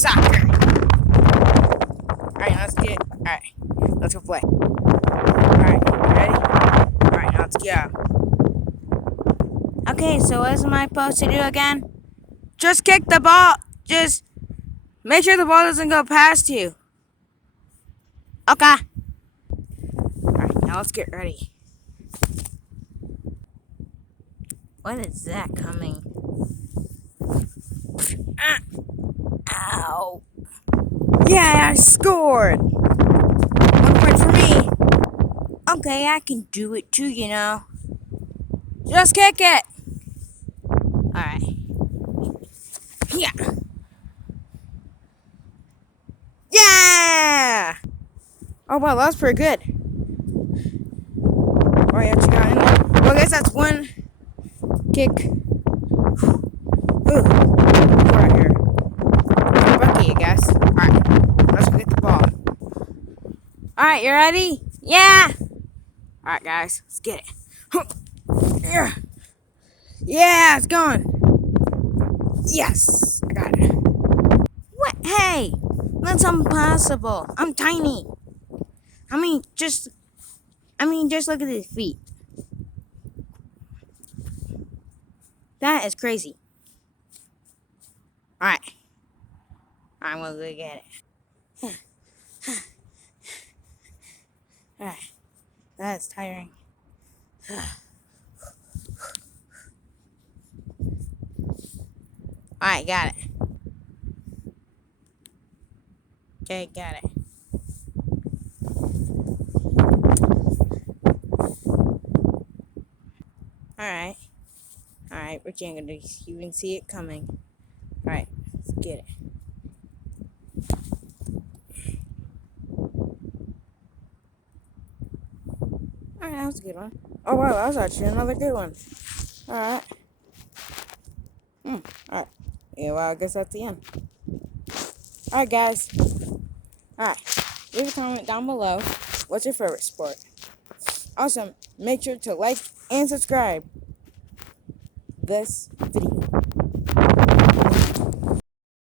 soccer. Alright, let's get. Alright, let's go play. Alright, ready? Alright, now let's go. Okay, so what am I supposed to do again? Just kick the ball. Just make sure the ball doesn't go past you. Okay. Alright, now let's get ready. What is that coming? Ow. Yeah, I scored. 1 point for me. Okay, I can do it too, you know. Just kick it. Alright. Yeah. Yeah! Oh, wow, that was pretty good. Oh, yeah, you got in there. Well, I guess that's one kick. Ooh, right here. Bucky, I guess. Alright, let's go get the ball. Alright, you ready? Yeah! Alright, guys, let's get it. Yeah! Yeah, it's gone! Yes! I got it. What? Hey! That's impossible. I'm tiny. I mean, just look at his feet. That is crazy. Alright. I'm gonna go get it. Alright. That's tiring. Alright, got it. Okay, got it. Alright. Alright, we're gonna you can see it coming. Alright, let's get it. Alright, that was a good one. Oh wow, that was actually another good one. Alright. Alright. Yeah, well, I guess that's the end. Alright, guys. Alright. Leave a comment down below. What's your favorite sport? Also, make sure to like and subscribe this video.